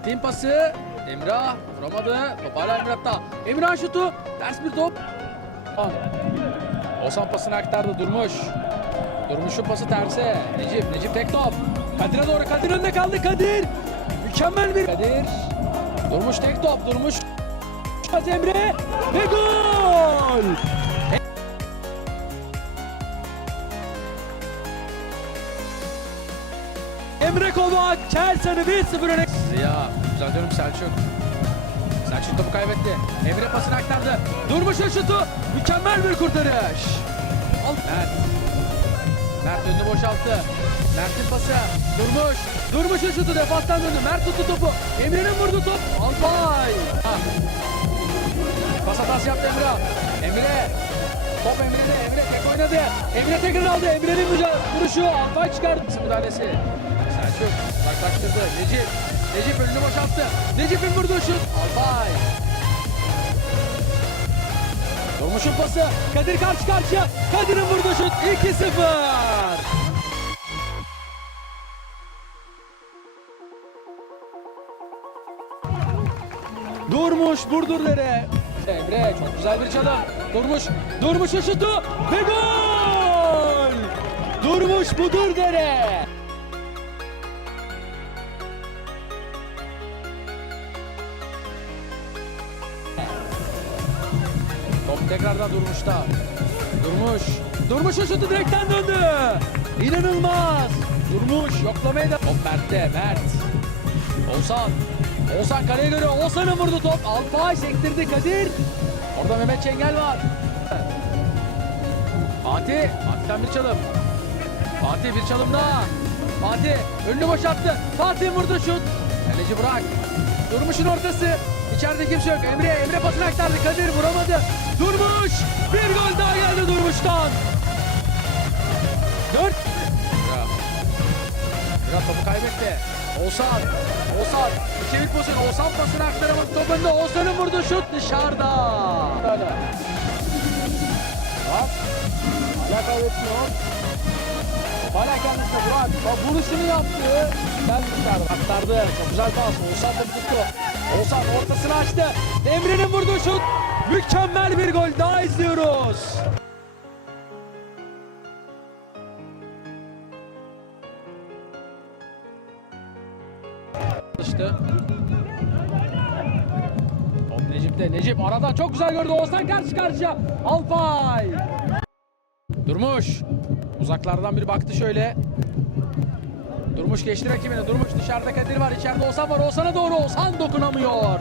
Mert'in pası. Emrah vuramadı. Top hala Emrah'ta. Emrah şutu. Ters bir top. Oğuzhan pasını aktardı Durmuş. Durmuş'un pası terse. Necip. Necip tek top. Kadir'e doğru. Kadir önde kaldı. Kadir. Mükemmel bir. Kadir. Durmuş tek top. Durmuş. Emre. Ve gol. Emre Kobak Chelsea'ni 1-0 öne. Ziya düzeltiyorum Selçuk. Selçuk topu kaybetti. Emre pasını aktardı. Durmuş'un şutu. Mükemmel bir kurtarış. Al. Mert. Mert önünü boşalttı. Mert'in pası. Durmuş. Durmuş'un şutu defanstan döndü. Mert tuttu topu. Emre'nin vurdu top. Alpay. Ha. Pas hatası yaptı Emre. Emre. Top Emre'de. Emre tek oynadı. Emre tekrar aldı. Emre'nin vuruşu. Alpay çıkardı. Müdahalesi. Selçuk uzaklaştırdı. Necip. Necip önünü boşalttı. Necip'in vurduğu şut. Alpay. Durmuş'un pası. Kadir karşı karşıya. Kadir'in vurduğu şut. 2-0. Durmuş Burdurlere. Emre çok güzel bir çalım. Durmuş. Durmuş'un şutu ve gol! Durmuş Burdurlere. Tekrardan Durmuş'ta. Durmuş. Durmuş'un şutu direkten döndü. İnanılmaz. Durmuş yoklamaya da. Top Mert'te. Mert. Oğuzhan. Oğuzhan kaleye göre Oğuzhan'ın vurdu top. Alpay sektirdi Kadir. Orada Mehmet Çengel var. Fatih. Fatih'ten bir çalım. Fatih bir çalım daha. Fatih önünü boşalttı. Fatih vurdu şut. Kaleci bırak. Durmuş'un ortası. İçeride kimse yok. Emre, Emre pasını aktardı. Kadir vuramadı. Durmuş. Bir gol daha geldi Durmuş'tan. Dört. Ya. Biraz topu kaybetti. Oğuzhan. Oğuzhan. İki bir pozisyon. Oğuzhan pasını aktaramadı. Top önde. Oğuzhan'ın vurduğu şut dışarıda. Hala kaybetmiyor. Top hala kendisine Burak. Bak vuruşunu yaptı. Ben dışarıda. Aktardı. Çok güzel pas. Oğuzhan topu tuttu. Oğuzhan ortasını açtı. Emre'nin vurduğu şut. Mükemmel bir gol daha izliyoruz. Çalıştı. Top Necip'te. Necip aradan çok güzel gördü. Oğuzhan karşı karşıya. Alpay. Durmuş. Uzaklardan bir baktı şöyle. Durmuş geçti rakibine. Durmuş dışarıda Kadir var. içeride Oğuzhan var. Oğuzhan'a doğru. Oğuzhan dokunamıyor.